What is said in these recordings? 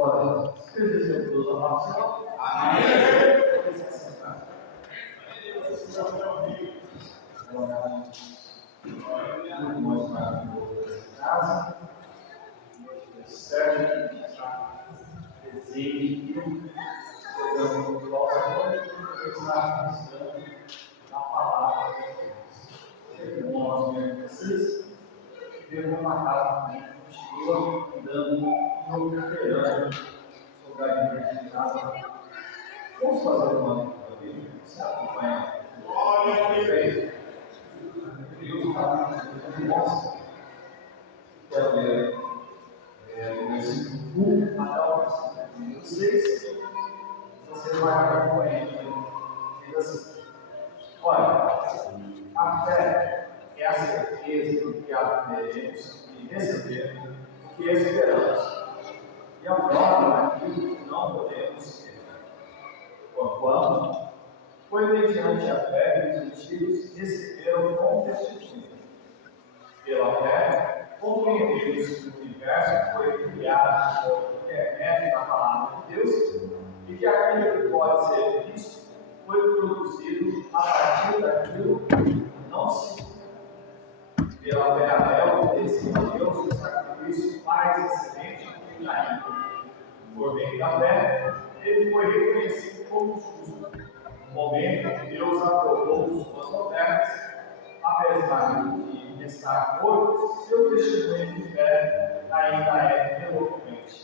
Podem escrever pelos amados Senhor. Amém. Muito mais maravilhoso da casa. Serve, desejo, pegando o nosso conversar cristão na palavra de Deus. Nós vocês viveram uma casa também, continua andando e operando sobre a vida de casa. Vamos fazer uma leitura bíblica? Você acompanha? Glória a Deus. Deus está no nosso. Quero ler o versículo 1 até o versículo 6. Você vai acompanhando. Diz assim: olha, a fé é a certeza do que aprenderemos e receber o que esperamos, e a prova daquilo que não podemos ver. Porquanto foi mediante a fé que os gentios receberam com testemunho. Pela fé, compreendemos que o universo foi criado por intermédio da palavra de Deus e que aquilo que pode ser visto foi produzido a partir daquilo que não se vê. Pela fé, Abel ofereceu a Deus o sacrifício mais excelente que Caim. Por meio da fé, ele foi reconhecido como justo. No momento em que Deus aprovou suas ofertas, apesar de estar morto, seu testemunho de fé ainda é eloquente.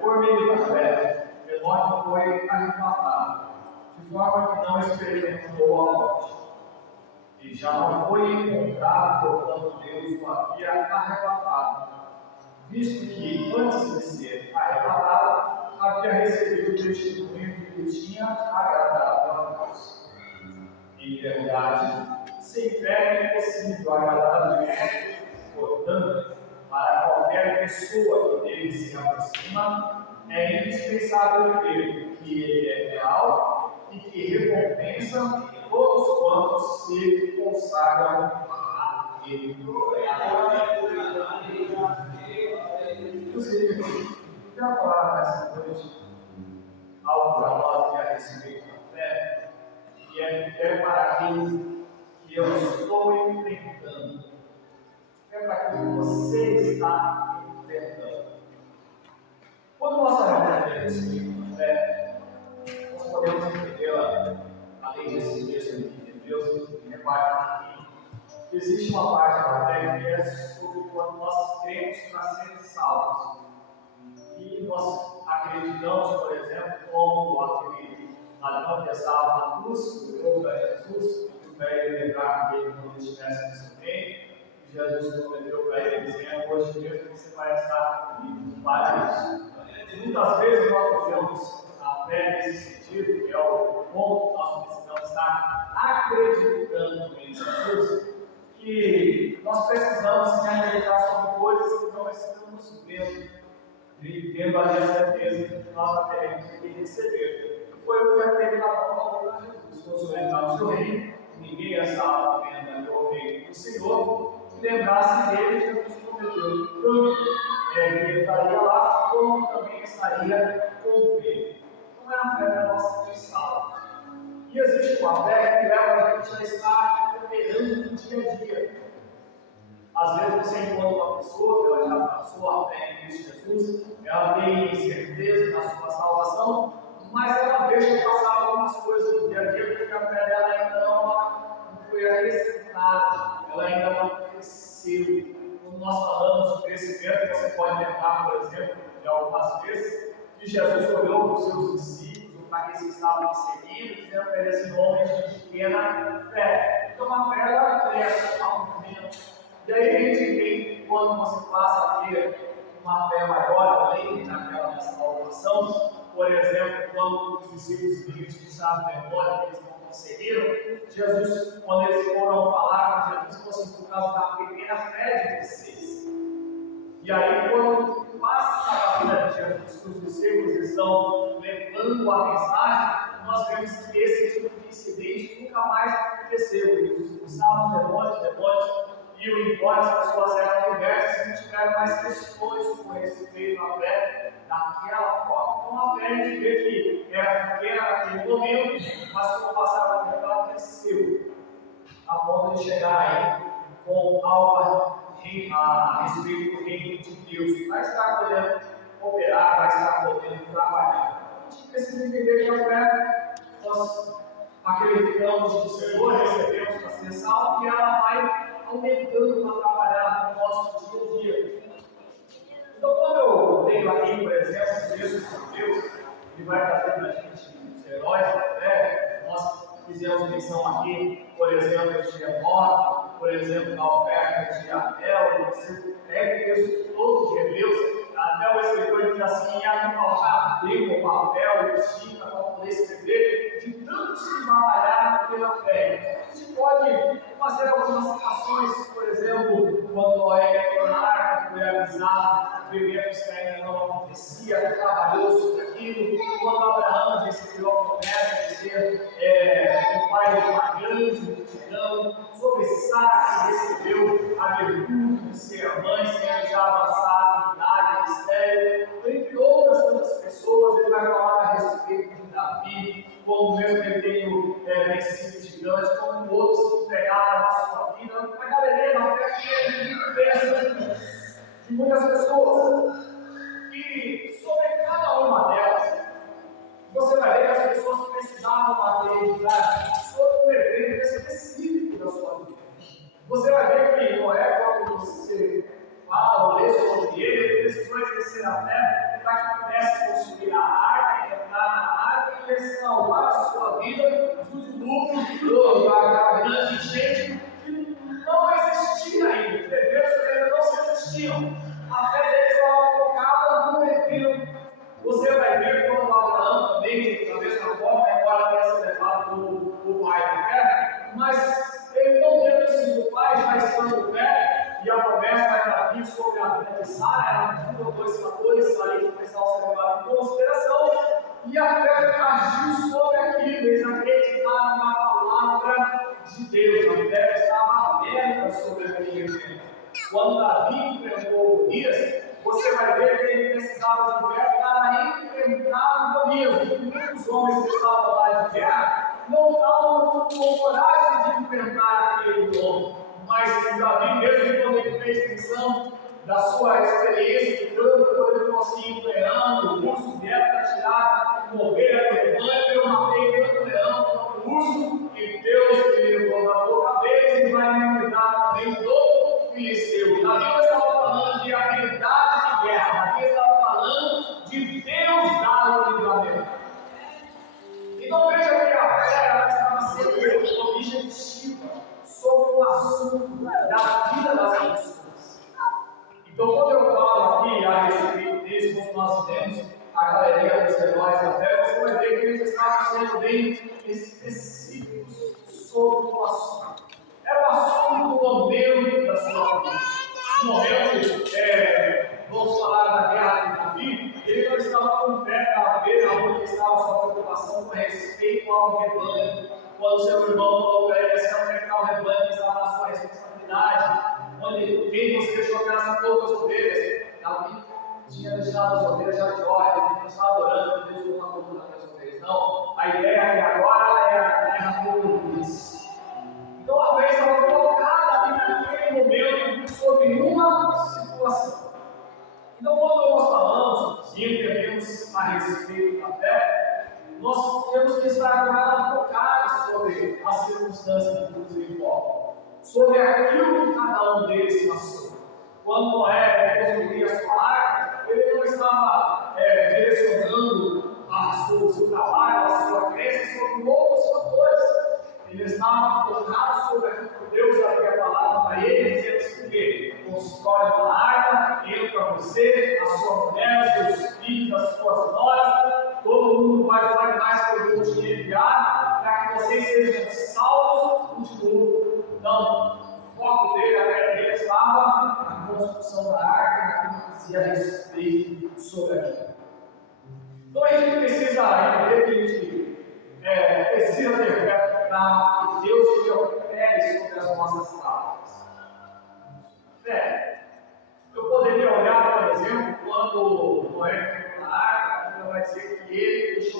Por meio da fé, Enoque foi arrebatado, de forma que não experimentou a morte. E já não foi encontrado porquanto Deus o havia arrebatado, visto que, antes de ser arrebatado, havia recebido o testemunho de que tinha agradado a Deus. Em verdade, sem fé é impossível agradar a Deus. Portanto, para qualquer pessoa que dele se aproxima, é indispensável crer que ele é real e que recompensa todos quantos se consagram a ele. Inclusive, eu quero falar nessa noite algo para nós que é a respeito da fé, que é fé para aquilo que eu estou enfrentando, fé para aquilo que você está enfrentando. Quando nós falamos a respeito da fé, nós podemos entendê-la, além desse texto aqui de Deus, que reparte aqui. Existe uma parte da fé que é sobre quando nós cremos para ser salvos. E nós acreditamos, por exemplo, como aquele ladrão que estava na cruz, olhou para Jesus, pediu para ele lembrar dele quando ele estivesse no seu reino, e Jesus prometeu para ele, dizendo: hoje mesmo você vai estar comigo no paraíso. Muitas vezes nós olhamos a fé nesse sentido, que é o ponto que nós precisamos estar acreditando em Jesus, que nós precisamos se acreditar sobre coisas que não estamos vendo, e tendo ali a certeza de que nós teremos que receber. Foi o que aquele ladrão falou para Jesus: se fosse entrar no seu reino, ninguém estava vendo ali o reino do Senhor, e lembrasse dele, Jesus prometeu tanto que ele estaria lá, como também estaria com ele. Então é a fé para nós sermos salvos. E existe uma fé que leva a gente a estar operando no dia a dia. Às vezes você encontra uma pessoa que ela já passou a fé em Cristo Jesus, ela tem certeza da sua salvação, mas ela deixa passar algumas coisas no dia a dia porque a fé dela ainda não foi acrescentada, ela ainda não cresceu. Quando nós falamos de crescimento, você pode lembrar, por exemplo, de algumas vezes, que Jesus olhou para os seus discípulos, para aqueles que estavam seguindo, dizendo para eles: homens de pequena fé. Então a fé ela cresce, aumenta. E aí a gente entende que quando você passa a ter uma fé maior, além daquela salvação, por exemplo, quando os discípulos vinham expulsar o demônio, eles não conseguiram, Jesus, quando eles foram falar com Jesus, fosse por causa da pequena fé de vocês. E aí, quando passa a vida de Jesus, que os discípulos estão levando a mensagem, nós vemos que esse tipo de incidente nunca mais aconteceu. Eles expulsavam os demônios, E embora as pessoas eram diversas, não tiveram mais questões com respeito à fé daquela forma. Então a fé a gente vê que era pequena naquele momento, mas com o passar do tempo ela cresceu, a ponto de chegar aí com algo a respeito do reino de Deus, vai estar podendo operar, vai estar podendo trabalhar. A gente precisa entender que a fé, nós acreditamos no Senhor, recebemos para ser salvo, e ela vai aumentando para trabalhar no nosso dia a dia. Então, quando eu leio aqui, por exemplo, os textos de Deus, que vai trazendo a gente os heróis da fé, nós fizemos menção aqui, por exemplo, de Enoque, por exemplo, da oferta de Abel, você pega o texto todo de Hebreus, até o escritor diz assim, ia me faltar tempo, papel e tinta para poder escrever, de tantos que batalharam pela fé. A gente pode fazer algumas citações, por exemplo, quando Noé entrou na arca, foi avisado, eventos que ainda não acontecia, trabalhou sobre aquilo, quando Abraão recebeu a promessa de ser o pai de uma grande multidão, sobre Sara que recebeu a virtude de ser mãe, sendo já avançada em idade, mistério, entre outras tantas pessoas. Ele vai falar a respeito de Davi, como mesmo ele tem vencido gigante, como outros que entregaram a sua vida. A galeria não é cheia de muitas pessoas. E sobre cada uma delas, você vai ver que as pessoas precisavam acreditar sobre um evento específico da sua vida. Você vai ver que não é quando você fala ou lê sobre ele precisou exercer a fé para que pudesse construir a arca, entrar na arca e salvar a sua vida do dilúvio daquela grande gente que não existia ainda. Os eventos ainda não se existiam. A fé deles estava focada no evento. Você vai ver quando Abraão também, da mesma forma, embora tenha sido levado pelo pai da fé, mas ele não tendo sido pai, já estando velho, e a promessa vai vir sobre a vida de Sara, eram 1 ou 2 fatores ali que precisam ser levados em consideração, e a fé agiu sobre aquilo, eles acreditaram na palavra de Deus, a fé estava aberta sobre aquele evento. Quando Davi enfrentou Golias, você vai ver que ele precisava de fé para enfrentar Golias. E muitos homens que estavam lá de guerra não estavam com coragem de enfrentar aquele homem. Mas Davi, mesmo quando ele fez menção da sua experiência de campo, quando ele falou assim: o leão, o urso vieram para tirar uma ovelha do rebanho, eu matei tanto o leão quanto o urso, e Deus me levou na boca deles e vai me livrar também do filisteu. Davi não estava falando de habilidade de guerra, Davi estava falando de Deus dar o livramento. Então veja que a fé ela estava sendo objetiva sobre o assunto da vida das pessoas. Então quando eu falo aqui a respeito disso, como nós temos a galeria dos heróis da fé, você vai ver que eles estavam sendo bem específicos sobre o assunto. Era o assunto do momento da sua vida. No momento, vamos falar da guerra de Davi, ele não estava com fé para ver aonde estava a sua preocupação com respeito ao rebanho. Quando seu irmão falou para ele, você não quer o rebanho que estava na sua responsabilidade, onde quem você deixou que eram poucas ovelhas. Davi tinha deixado as ovelhas já de ordem, ele não estava orando que Deus não estava colocando as ovelhas. Não, a ideia é que agora é a guerra por isso. Então a fé estava colocada ali naquele momento sobre uma situação. Então quando nós falamos e entendemos a respeito da fé, nós temos que estar agora focados sobre as circunstâncias que nos envolvem, sobre aquilo que cada um deles passou. Quando Noé construía a sua arca, ele não estava direcionando o seu trabalho, a sua crença sobre outros fatores. Ele estava focado sobre aquilo que Deus havia falado para ele, dizendo que constrói uma arca, eu para você, a sua mulher, os seus filhos, as suas noras, todo mundo vai mais que eu vou te enviar, para que vocês sejam salvos de novo. Então, o foco dele, a fé dele estava na construção da arca, naquilo que dizia a respeito sobre aquilo. Então a gente precisa entender que a gente precisa ter fé para que Deus se opere sobre as nossas palavras. poderia olhar, por exemplo, quando Noé entrou na arca, a Bíblia vai dizer que ele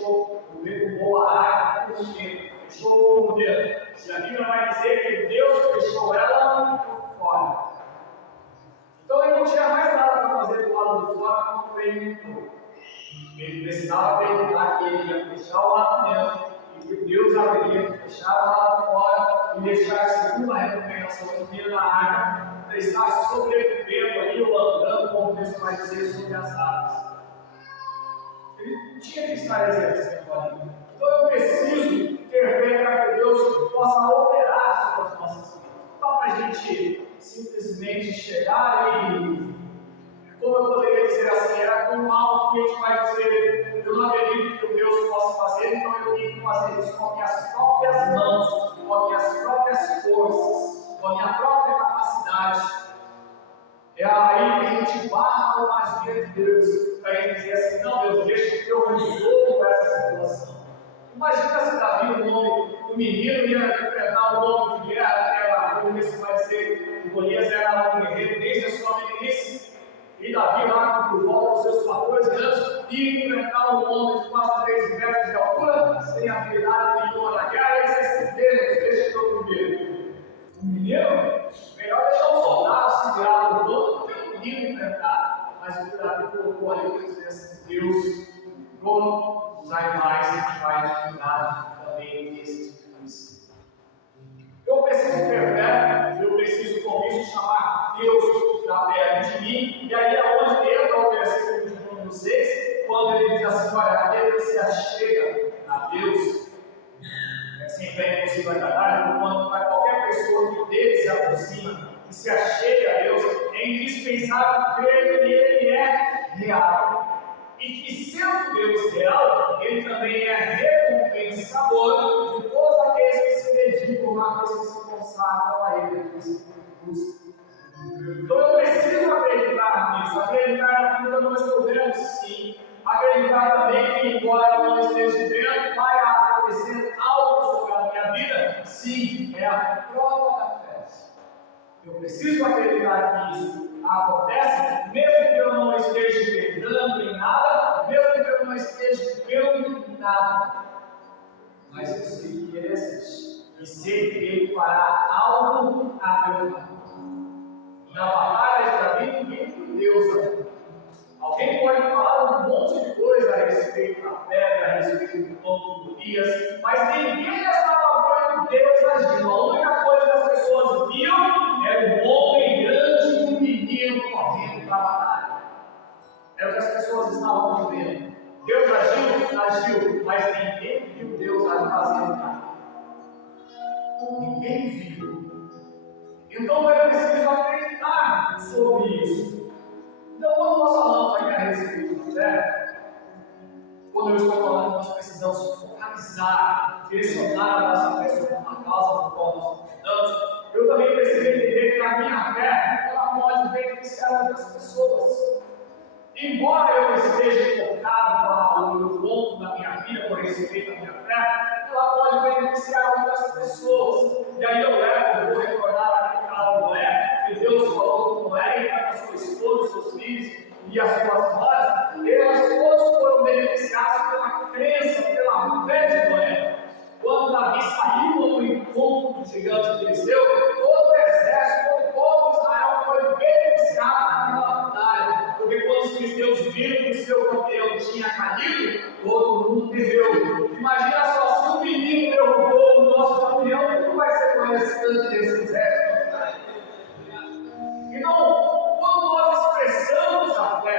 derrubou a arca por dentro, fechou por dentro. E a Bíblia vai dizer que Deus fechou ela por fora. Então ele não tinha mais nada para fazer do lado de fora quando ele entrou. Ele precisava acreditar que ele ia fechar o lado dentro e que Deus haveria de fechar o lado fora e deixar a segunda recomendação que vinha na arca para estar sobrevivendo ali ou andando, como Deus vai dizer, sobre as águas. Ele tinha que estar exercendo ali. Então eu preciso ter fé para que Deus possa operar sobre as nossas vidas. Não dá para a gente simplesmente chegar e, como eu poderia dizer assim, era como algo que a gente vai dizer, eu não acredito que Deus possa fazer, então eu tenho que fazer isso com as minhas próprias mãos, com as minhas próprias forças, com a minha própria capacidade. É aí que a gente barra a magia de Deus, para a gente dizer assim, não Deus, deixa que eu resolvo essa situação. Imagina se Davi, um menino, ia enfrentar um homem de guerra, que era, como isso vai dizer, o Golias era um guerreiro desde a sua meninice. E Davi, lá por volta dos seus 14 anos, ia enfrentar um homem de quase 3 metros de altura, sem habilidade nenhuma na guerra, e disse assim, Deus, deixa que eu primeiro. O menino, melhor deixar o soldado se virar no todo do que o menino enfrentar. Mas o que Davi colocou ali para dizer assim, Deus, todos os animais que vai cuidar também desse difícil. Eu preciso ter fé, eu preciso com isso chamar Deus para perto de mim, e aí é onde entra o versículo de número 6, quando ele diz assim, olha, aquele que se achega a Deus, sempre é impossível agradar, quando para qualquer pessoa que dele se aproxima, que se achega a Deus, é indispensável crer que ele é real. E que sendo Deus real, ele também é recompensador de todos aqueles que se dedicam, aqueles que se consagram a ele. Então eu preciso acreditar nisso, acreditar naquilo que eu não estou vendo, sim. Acreditar também que, embora eu não esteja vendo, vai acontecer algo sobre a minha vida, sim, é a prova da fé. Eu preciso acreditar que isso acontece, mesmo que eu não esteja enxergando em nada, mesmo que eu não esteja vendo em nada. Mas eu sei que ele existe, e sei que ele fará algo a meu favor. Na batalha de Davi, ninguém viu Deus. Alguém pode falar um monte de coisa a respeito da pedra, a respeito do ponto de Golias, mas ninguém estava vendo Deus agindo. A única coisa que as pessoas viam era um homem grande e um menino correndo para a batalha. Era o que as pessoas estavam vendo. Deus agiu, mas ninguém viu Deus fazendo nada. Ninguém viu. Então eu preciso acreditar sobre isso. Então, quando nós falamos aqui a respeito da fé, quando eu estou falando que nós precisamos focalizar, direcionar a nossa fé sobre uma causa por qual nós acreditamos, eu também preciso entender que a minha fé ela pode beneficiar outras pessoas. Embora eu esteja focado no ponto da minha vida por respeito à minha fé, ela pode beneficiar outras pessoas. E aí eu vou recordar aqui para Noé, que Deus falou com Noé e para a sua esposa, seus filhos e as suas noras, eles todos foram beneficiados pela crença, pela fé de Noé. Quando Davi saiu do encontro do gigante de Eliseu, todo o exército, todo o povo de Israel foi beneficiado naquela batalha. Porque quando os filisteus viram que o seu campeão tinha caído, todo mundo temeu. Imagina só, se um menino derrubou o nosso campeão, o que vai ser com o restante desse exército? Então, quando nós expressamos a fé,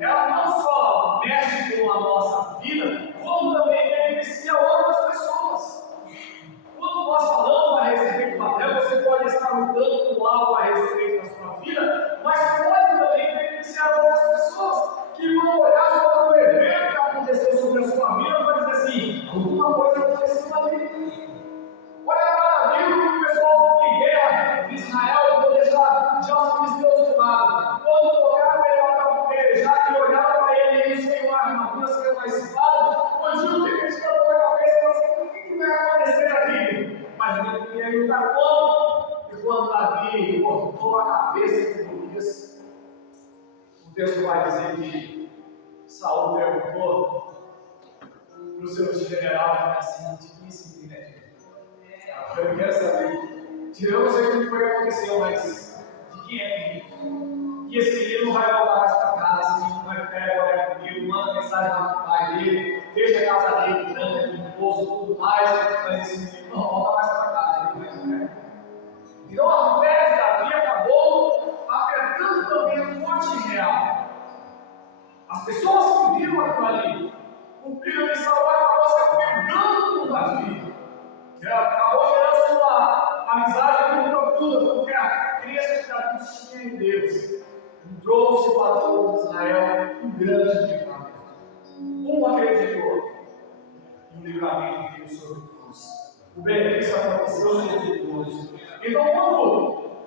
ela não só mexe com a nossa vida, como também beneficia outras pessoas. Quando nós falamos a respeito da fé, você pode estar lutando com algo a respeito da sua vida, mas pode também beneficiar outras pessoas que vão olhar sobre o evento que aconteceu sobre a sua vida e vão dizer assim, alguma coisa aconteceu ali. Olha para Davi, o pessoal de guerra de Israel, vou deixar já os filisteus de lado. Quando tocaram ele para pelejar, que olhava para ele e o Senhor, armadura, saiu da espada, texto vai dizer que Saul perguntou para o seu general assim, de que significa? Eu quero saber. Eu não sei o que foi que aconteceu, mas de quem é filho? E esse menino não vai voltar mais para casa, esse menino vai ficar agora comigo, manda mensagem lá para o pai dele, deixa a casa dele, grande, limposo, tudo mais, mas esse menino não volta mais para casa, ele vai ficar. Então a fé de Davi acabou afetando também a corte real. As pessoas que viram aquilo ali, o filho de Saul acabou se apegando com Davi. Acabou gerando uma amizade muito profunda, porque a crença que Davi tinha em Deus trouxe para o povo de Israel um grande livramento. Acreditou e o livramento veio sobre todos. O benefício aconteceu sobre todos. Então, quando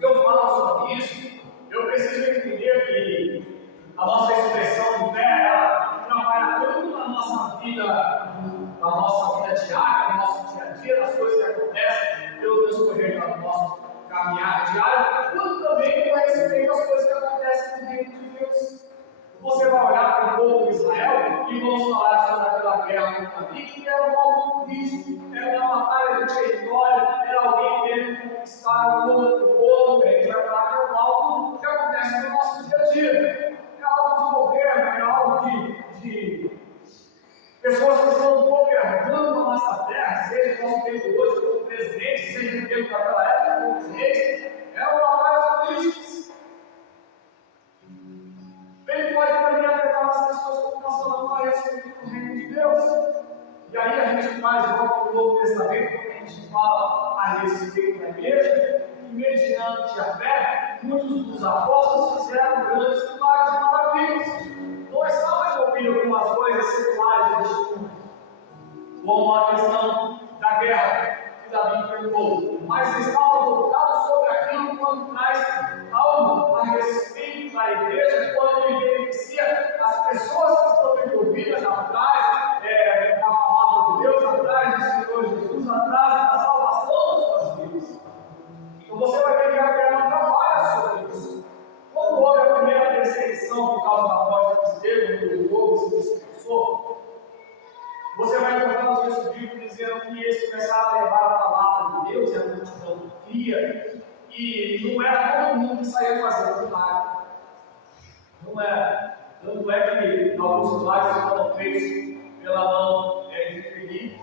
eu falo sobre isso, eu preciso entender que a nossa expressão de fé, ela trabalha tanto na nossa vida diária, no nosso dia a dia, nas coisas que acontecem pelo transcorrer do nosso caminhar diário, quanto também a respeito das coisas que acontecem no reino de Deus. Você vai olhar para o povo de Israel e vamos falar sobre aquela guerra com Davi, que era um algo político, era uma batalha de território, era alguém querendo conquistar um outro povo, a gente vai falar que é algo que acontece no nosso dia a dia. É algo de governo, é algo de pessoas que estão governando a nossa terra, seja no nosso tempo hoje como presidente, seja no tempo daquela época como presidente, é uma batalha política. Ele pode também afetar as pessoas como nós falamos a respeito do reino de Deus. E aí a gente faz igual para o Novo Testamento, quando a gente fala a respeito da igreja, e mediante a fé, muitos dos apóstolos fizeram grandes milagres e maravilhas. Não estava envolvido com as coisas seculares deste mundo, como a questão da guerra que Davi enfrentou, mas estava voltado sobre aquilo quando traz algo a respeito da igreja, quando ele beneficia as pessoas que estão envolvidas atrás da palavra de Deus, atrás do Senhor Jesus, atrás da salvação das suas vidas. Então você vai ver que a guerra não trabalha sobre isso. Quando houve a primeira perseguição por causa da morte de Estevão, o povo se dispersou, você vai encontrar os textos bíblicos dizendo que eles começaram a levar a palavra de Deus e a multidão cria, e não era todo mundo que saía fazendo milagre. Não era. Tanto é que alguns milagres foram feitos pela mão de Felipe,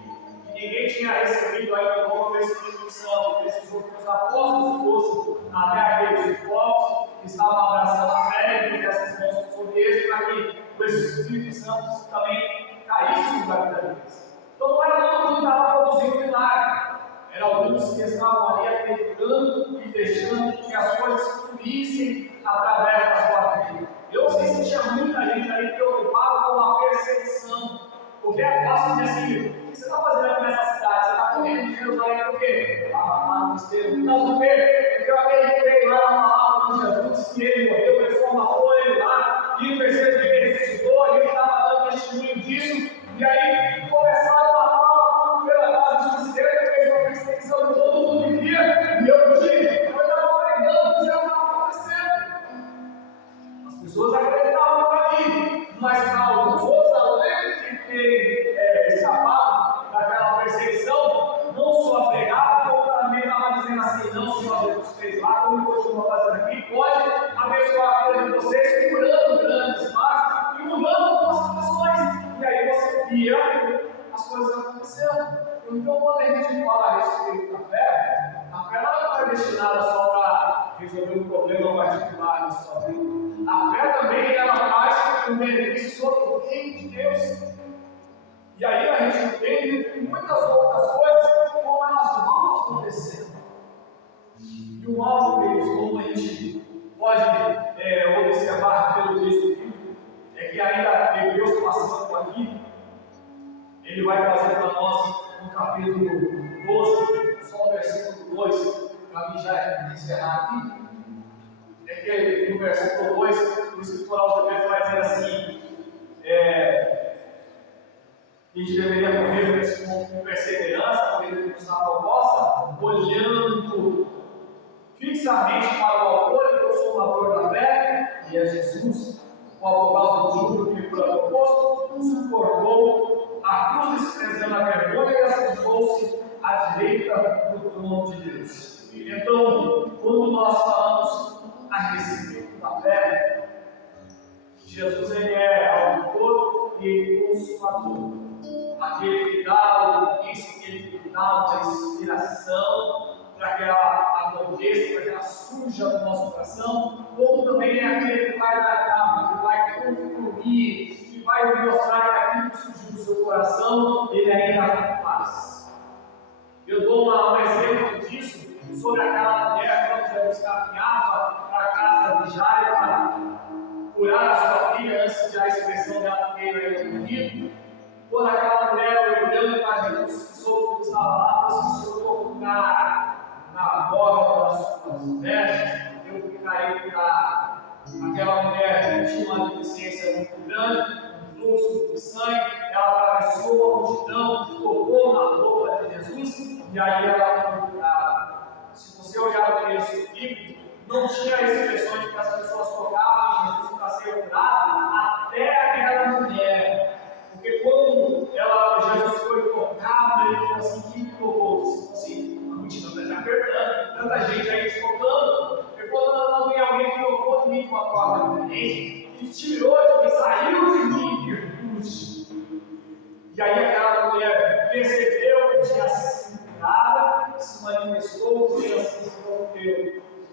e ninguém tinha recebido ainda o nome do Espírito Santo, precisou que os apóstolos fossem até aqueles povos que estavam abraçando a fé e essas mãos sobre eles, para que o Espírito Santo também caísse sobre a vida deles. Então não era todo mundo que estava produzindo milagre, eram alguns que estavam ali acreditando e deixando que as coisas fluíssem através da sua vida. Eu sei se tinha muita gente ali preocupada com a perseguição, porque é fácil dizer assim: o que você está fazendo aqui nessa cidade? Você está correndo de Jerusalém por quê? Ah, no Estevão. Então, por quê? Porque eu acreditei lá na palavra de Jesus, que ele morreu, a pessoa matou ele lá, e no terceiro dia ele ressuscitou, a gente estava dando testemunho disso, e aí começaram a matar pela base de justiça, fez uma perseguição de todo mundo que via, e eu estava pregando, dizendo o que estava acontecendo. As pessoas acreditavam ali, mas para alguns outros, além de terem escapado daquela perseguição, não só pregavam, como também estavam dizendo assim: não, o Senhor Jesus fez lá, como ele continua fazendo aqui, pode abençoar a vida de vocês, curando grandes males e mudando algumas situações. E aí você via as coisas acontecendo. Então, quando a gente fala a respeito da fé, a fé não é destinada só para resolver um problema particular na sua vida. A fé também ela traz um benefício sobre o reino de Deus. E aí a gente entende muitas outras coisas como elas vão acontecendo. E o alvo deles, como a gente pode observar pelo texto bíblico, é que ainda Deus passando aqui, ele vai trazer para nós no capítulo 12, só o versículo 2, para mim já encerrar aqui. É que no versículo 2, o escritor aos Hebreus vai dizer assim: a gente deveria correr com perseverança, correr com nossa proposta, olhando fixamente para o autor e consumador da fé, e é Jesus. por causa do jugo que lhe foi proposto, suportou a cruz, desprezando a vergonha e assentou-se à direita do trono de Deus. Então, quando nós falamos a respeito da fé, Jesus ele é autor e consumador, aquele que dá o início, aquele que dá uma inspiração para que ela aconteça, para que ela surja do nosso coração, como também é aquele que vai dar cabo, que vai concluir, que vai mostrar que aquilo que surgiu do seu coração, ele ainda faz. Eu dou um exemplo disso sobre aquela mulher quando Jesus caminhava para a casa de Jairo para curar a sua filha antes de a expressão dela ter morrido. Quando aquela mulher olhando para Jesus, que soube que estava lá, falou assim: se eu tocar na borda das suas vestes, eu ficarei curado. Aquela mulher tinha uma deficiência muito grande, um fluxo de sangue, ela atravessou a multidão, tocou na roupa de Jesus e aí ela foi curada. Se você olhar o texto bíblico, não tinha a expressão de que as pessoas tocavam em Jesus para ser curado até aquela mulher. Porque quando Jesus foi tocado, ele falou assim: quem tocou? Assim, a multidão está apertando, tanta gente aí te tocando. Ele falou: não tem alguém que tocou de mim de uma forma diferente, que tirou de mim, saiu de mim virtude. E aí aquela mulher percebeu que tinha sido curada, se manifestou, que tinha sido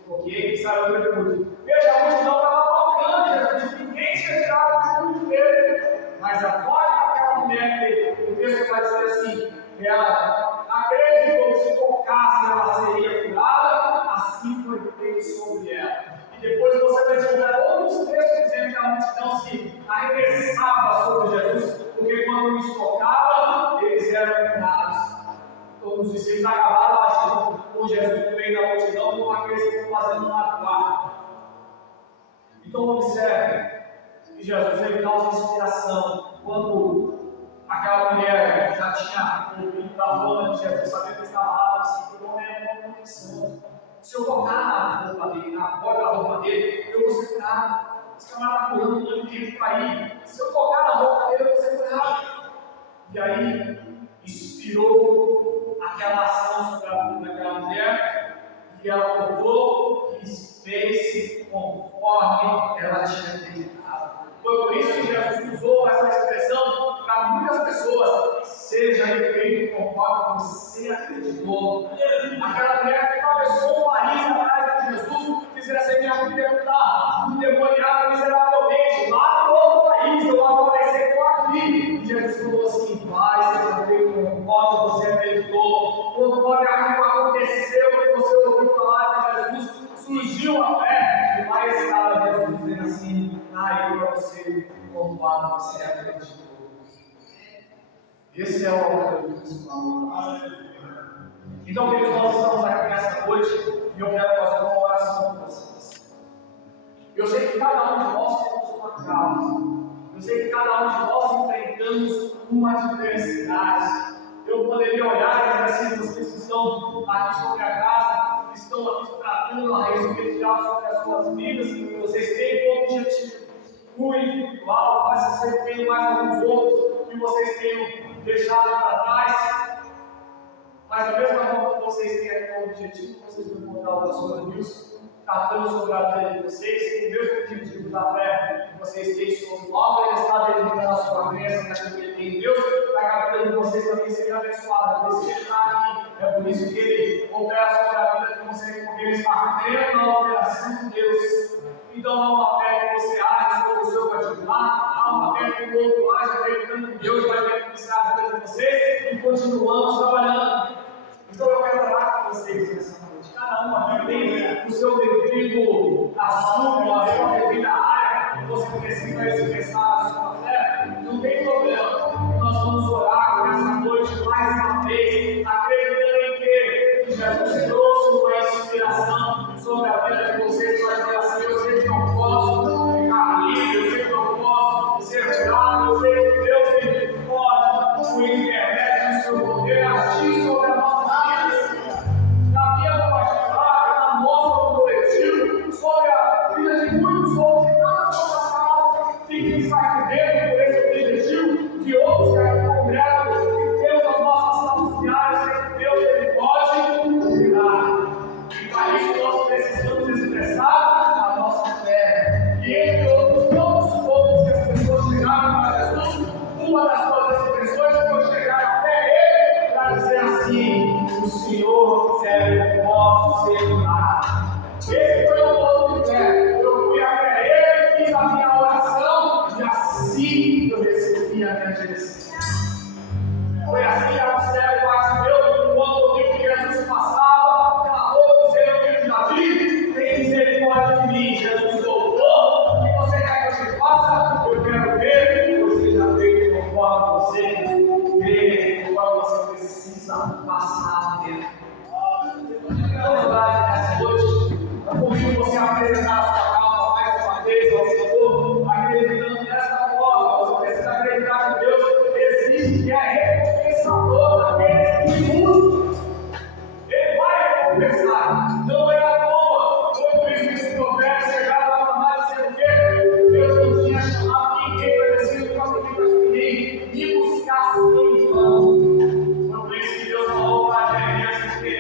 porque ele saiu de virtude. Veja, a multidão estava tocando Jesus, ninguém tinha tirado a virtude dele. Mas agora aquela mulher, o texto vai dizer assim, que ela acreditou que se tocasse ela seria curada, assim foi feito sobre ela. E depois você vai encontrar outros textos dizendo que a multidão se arremessava sobre Jesus, porque quando eles tocavam, eles eram curados. Então os discípulos acabaram achando com Jesus no meio da multidão, como aqueles que estão fazendo uma guarda. Então observe que Jesus ele causa inspiração. Quando aquela mulher já tinha ouvido da fama de Jesus, sabendo que estava lá, assim, que o homem é uma condição. Se eu tocar na roupa dele, na borda da roupa dele, eu vou ser curado. Esse camarada está correndo, ele tem que cair. Se eu tocar na roupa dele, eu vou ser curado. E aí, inspirou aquela ação sobre a vida daquela mulher, e ela tocou e fez conforme ela tinha acreditado. Foi por isso que Jesus usou essa expressão para muitas pessoas: seja feito conforme você acreditou. Aquela mulher que atravessou o país atrás de Jesus, dizia assim: minha filha está endemoniada miseravelmente lá no outro país, eu vou aparecer, estou aqui. E Jesus falou assim: vai, seja feito conforme você acreditou, conforme aquilo aconteceu que você ouviu falar de Jesus, surgiu a fé, e lá estava Jesus dizendo assim: aí para você, conforme você acreditou. Esse é o autorismo do amor. Então, queridos, nós estamos aqui nessa noite e eu quero fazer uma oração com vocês. Eu sei que cada um de nós temos uma causa. Eu sei que cada um de nós enfrentamos uma adversidade. Eu poderia olhar e dizer assim: vocês que estão aqui sobre a casa, que estão aqui tratando a respeito de algo sobre as suas vidas, vocês têm um objetivo, um individual, mas vocês têm mais alguns outros que vocês tenham deixado para trás. Mas da mesma forma que vocês têm aqui um objetivo, vocês vão encontrar o pastor Nilson tratando sobre a vida de vocês, o mesmo objetivo da fé que vocês têm sobre o alvo, ele está dedicando a sua crença naquilo que ele tem em Deus, para que a vida de vocês também seja abençoada. Por isso que ele está aqui, é por isso que ele opera sobre a vida de vocês, porque ele está crendo na operação de Deus. Então há uma fé que você age sobre o seu particular, há uma fé que o outro age acreditando que Deus vai beneficiar a vida de vocês e continuamos trabalhando. Então eu quero orar com vocês nessa noite. Cada um aqui tem o seu devido assunto, a sua devida área que você precisa expressar a sua fé. Não tem problema. Nós vamos orar nessa noite mais uma vez, acreditando em que Jesus trouxe uma inspiração sobre a vida de vocês para dizer assim: eu sei que não posso ficar livre, eu sei que não posso ser curado, eu sei que Deus ele pode, por intermédio do seu poder, agir sobre a nossa vida, na minha particular, na nossa coletivo, sobre a vida de muitos outros, de tantas outras causas Foi assim que o servo Bartimeu, quando ouviu que Jesus passava, clamou dizendo: Filho de Davi, tem misericórdia de mim. Jesus voltou: O que você quer que eu te faça? Eu quero ver que você já fez conforme você crê, conforme você precisa passar a ver. Vamos orar nessa noite. Eu convido você a apresentar a sua causa mais uma vez ao Senhor, acreditando dessa forma. Você precisa acreditar que Deus existe, que é recompensador daqueles que buscam. Ele vai recompensar. Não é à toa. Foi por isso que esse profeta chegava a falar dizendo o quê? Deus não tinha chamado ninguém para descer para pedir para ninguém me buscasse em vão. Foi por isso que Deus falou para Jeremias o quê?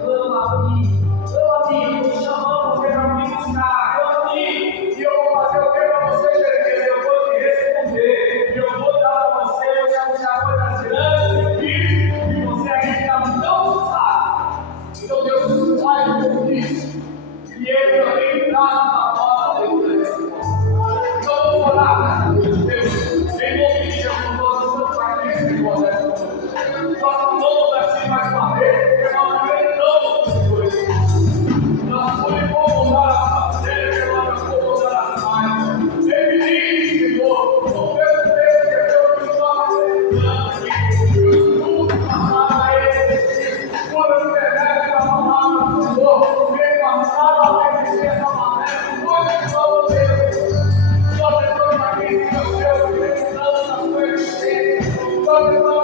Clama-me, eu estou te chamando você para me buscar, clama-me, e eu vou fazer o que para você, Jeremias? Eu vou te responder, eu vou dar para você, eu vou te anunciar coisas grandes e você ainda não sabe. Então Deus faz um convite, e Ele também traz para nós a leitura desse ponto. Então vamos orar, Deus, em nome de Jesus, nós estamos aqui, Senhor, nessa noite. Nós clamamos a Ti mais uma vez, porque nós acreditamos, Senhor. Nós podemos incomodar a fazer, que nós podemos incomodar as mais. Evidente, Senhor, o mesmo tempo que Deus nos acreditando aqui, que os cultos passaram a existir, por intermédio da palavra do Senhor, que passaram a existir essa maneira, hoje estamos Deus. Nós estamos aqui, Senhor Deus, acreditando na Sua existência. Nós estamos